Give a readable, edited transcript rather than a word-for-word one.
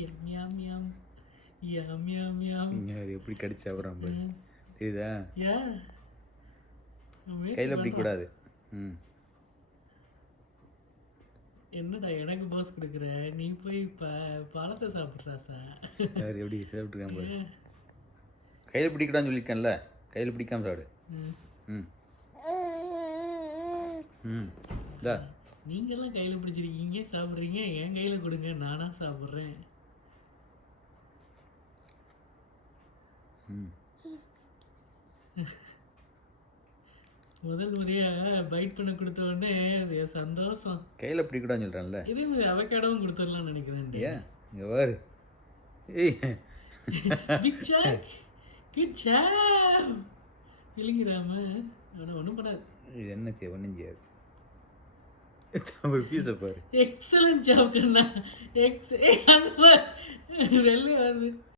யம் யம் யம் யம் யம் யம். இங்கே அது எப்படி கடிச்சு சாப்பிட்றான் பாரு, தெரியுதா? யா கையில் பிடிக்கக்கூடாது. ம், என்னடா எனக்கு பாஸ் கொடுக்குற, நீ போய் பழத்தை சாப்பிட்றா சார். யார் எப்படி சாப்பிட்ருக்கான் பாரு. கையில் பிடிக்கூடாதுன்னு சொல்லியிருக்கேன்ல, கையில் பிடிக்காம சாப்பிடு. ம் ம் இதா நீங்கெல்லாம் கையில் பிடிச்சிருக்கீங்க சாப்பிட்றீங்க, என் கையில் கொடுங்க நானா சாப்பிட்றேன். ம் முதல் முறையாக பைட் பண்ண கொடுத்த உடனே சந்தோஷம். கையில் பிடிக்கூடாதுன்னு சொல்கிறேன்ல. இதே மாதிரி அவகேடவும் கொடுத்துடலாம்னு நினைக்கிறேன். ஏன் இங்கே பாரு. ஏய் பிக் ஷாக் குட் ஜாப். விழுங்கிறாம ஆனால் ஒன்றும் பண்ணாது. இது என்ன செய்ய ஒன்றும் செய்யாது. ஒரு பீஸை பாரு. எக்ஸலன்ட் ஜாப் கண்ணா. அங்கே வெள்ளை வருது.